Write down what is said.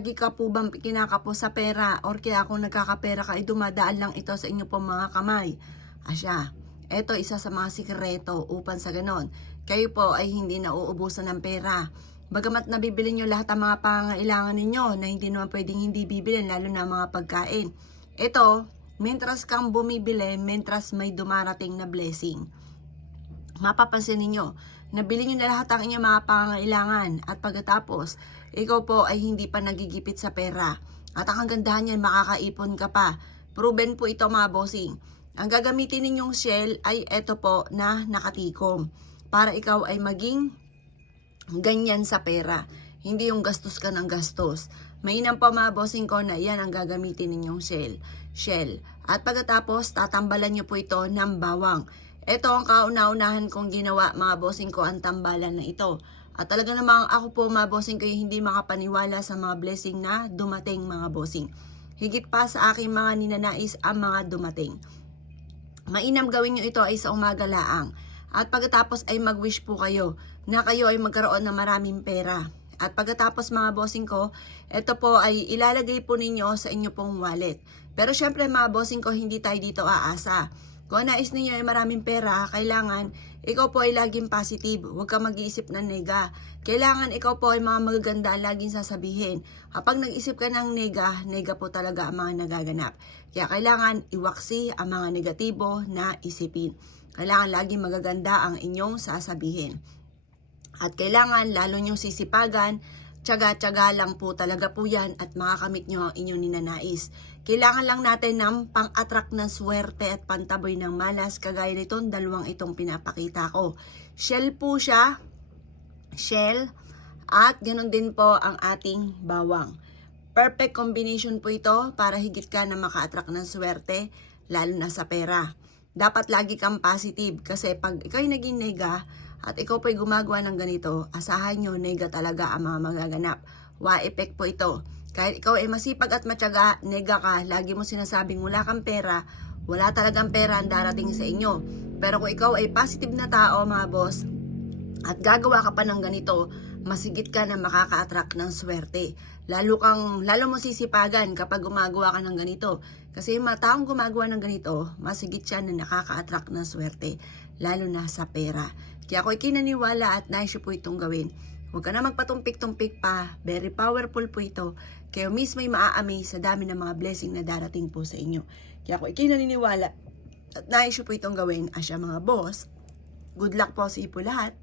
Lagi ka po bang kinakapo sa pera or kaya kung nagkakapera ka ay dumadaan lang ito sa inyo pong mga kamay? Asya, ito isa sa mga sikreto upang sa ganon, kayo po ay hindi nauubusan ng pera. Bagamat nabibili nyo lahat ng mga pangailangan ninyo na hindi naman pwedeng hindi bibilin, lalo na mga pagkain. Ito, mentras kang bumibili, mentras may dumarating na blessing. Mapapansin ninyo, nabili nyo na lahat ang inyong mga pangailangan at pagkatapos, ikaw po ay hindi pa nagigipit sa pera. At ang kagandahan yan, makakaipon ka pa. Proven po ito mga bossing. Ang gagamitin ninyong shell ay ito po na nakatikom. Para ikaw ay maging ganyan sa pera. Hindi yung gastos ka ng gastos. Mainam po mga bossing ko na yan ang gagamitin ninyong shell. At pagkatapos, tatambalan nyo po ito ng bawang. Ito ang kauna-unahan kong ginawa mga bossing ko, ang tambalan na ito. At talaga namang ako po mga bossing ko hindi makapaniwala sa mga blessing na dumating mga bossing. Higit pa sa aking mga ninanais ang mga dumating. Mainam gawin nyo ito ay sa umaga laang. At pagkatapos ay mag-wish po kayo na kayo ay magkaroon ng maraming pera. At pagkatapos mga bossing ko, ito po ay ilalagay po ninyo sa inyo pong wallet. Pero syempre mga bossing ko, hindi tayo dito aasa. Kung nais ninyo ay maraming pera, kailangan ikaw po ay laging positive. Huwag ka mag-iisip ng nega. Kailangan ikaw po ay mga magaganda ang laging sasabihin. Kapag nag-isip ka ng nega po talaga ang mga nagaganap. Kaya kailangan iwaksi ang mga negatibo na isipin. Kailangan laging magaganda ang inyong sasabihin. At kailangan lalo nyong sisipagan, tiyaga-tiyaga lang po talaga po yan at makakamit nyo ang inyong ninanais. Kailangan lang natin ng pang-attract ng swerte at pantaboy ng malas kagaya nitong dalawang itong pinapakita ko. Shell po siya, shell, at ganun din po ang ating bawang. Perfect combination po ito para higit ka na maka-attract ng swerte, lalo na sa pera. Dapat lagi kang positive kasi pag ikaw ay naging nega at ikaw po'y gumagawa ng ganito, asahan nyo, nega talaga ang mga magaganap. Wa-effect po ito. Kahit ikaw ay masipag at matyaga, nega ka, lagi mo sinasabing wala kang pera, wala talagang pera ang darating sa inyo. Pero kung ikaw ay positive na tao mga boss, at gagawa ka pa ng ganito, masigit ka na makaka-attract ng swerte. Lalo mo sisipagan kapag gumagawa ka ng ganito. Kasi yung mga taong gumagawa ng ganito, masigit siya na nakaka-attract ng swerte. Lalo na sa pera. Kaya ako ikinaniwala at nais po itong gawin. Huwag ka na magpatumpik-tumpik pa. Very powerful po ito. Kayo mismo ay maa-amaze sa dami ng mga blessing na darating po sa inyo. Kaya ako ikinaniniwala at nais po itong gawin. Asya mga boss, good luck po sa ipo lahat.